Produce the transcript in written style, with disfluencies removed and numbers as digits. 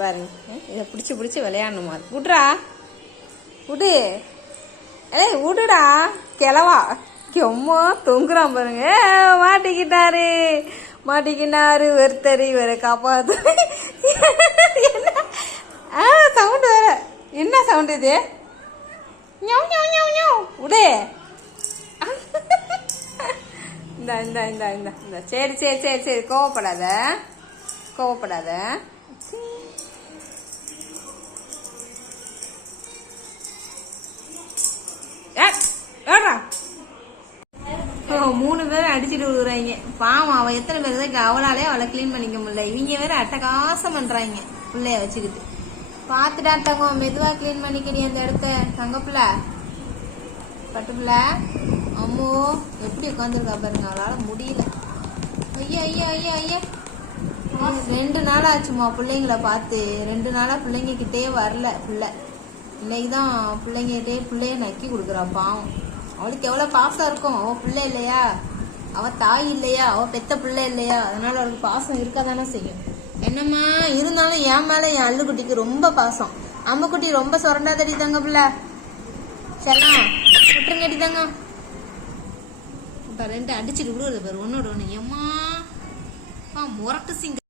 பாருங்க, இதை பிடிச்சி பிடிச்சி விளையாடணுமா? விட்றா, விடு, விடுடா கிளவா. எம்மா தொங்குறான் பாருங்க. மாட்டிக்கினாரு ஒருத்தர், இவரை காப்பாத்து. என்ன சவுண்டு வேற, என்ன சவுண்டு இது? விடு. இந்த சரி சரி சரி சரி, கோவப்படாத. மூணு பேரும் அடிச்சுட்டு விடுறாங்க. பாவம், அவ எத்தனை பேருக்கு அவளாலே அவளை கிளீன் பண்ணிக்க முடியல. இவங்க வேற அட்டகாசம் பண்றாங்க பிள்ளைய வச்சுக்கிட்டு. பாத்துட்டா தங்கம், மெதுவா கிளீன் பண்ணிக்கிறீ அந்த இடத்த. தங்கப்புல பட்டுப்புல அம்மோ எப்படி உட்காந்துருக்கா பாருங்க, அவளால முடியல. ஐயா 2 நாள் ஆச்சுமா பிள்ளைங்களை பார்த்து. 2 நாளா பிள்ளைங்க கிட்டே வரல பிள்ளை. இன்னைக்குதான் பிள்ளைய நக்கி கொடுக்குறா. பாவம், அவளுக்கு எவ்வளவு பாசம் இருக்கும். அவ பிள்ளை இல்லையா, அவ தாய் இல்லையா, அவ பெத்த பிள்ளை இல்லையா, அதனால அவளுக்கு பாசம் இருக்கதானே செய்யும். என்னம்மா இருந்தாலும் என் மேல என் அள்ளுக்குட்டிக்கு ரொம்ப பாசம். அம்முக்குட்டி ரொம்ப சொரண்டா தெரியுதாங்க பிள்ளை. செல்லாம் விட்டுருங்க அடிதாங்க. இப்ப 2 அடிச்சுட்டு விடுறது பாரு, ஒன்னோட ஒண்ணு. எம்மா முரட்டு சிங்க.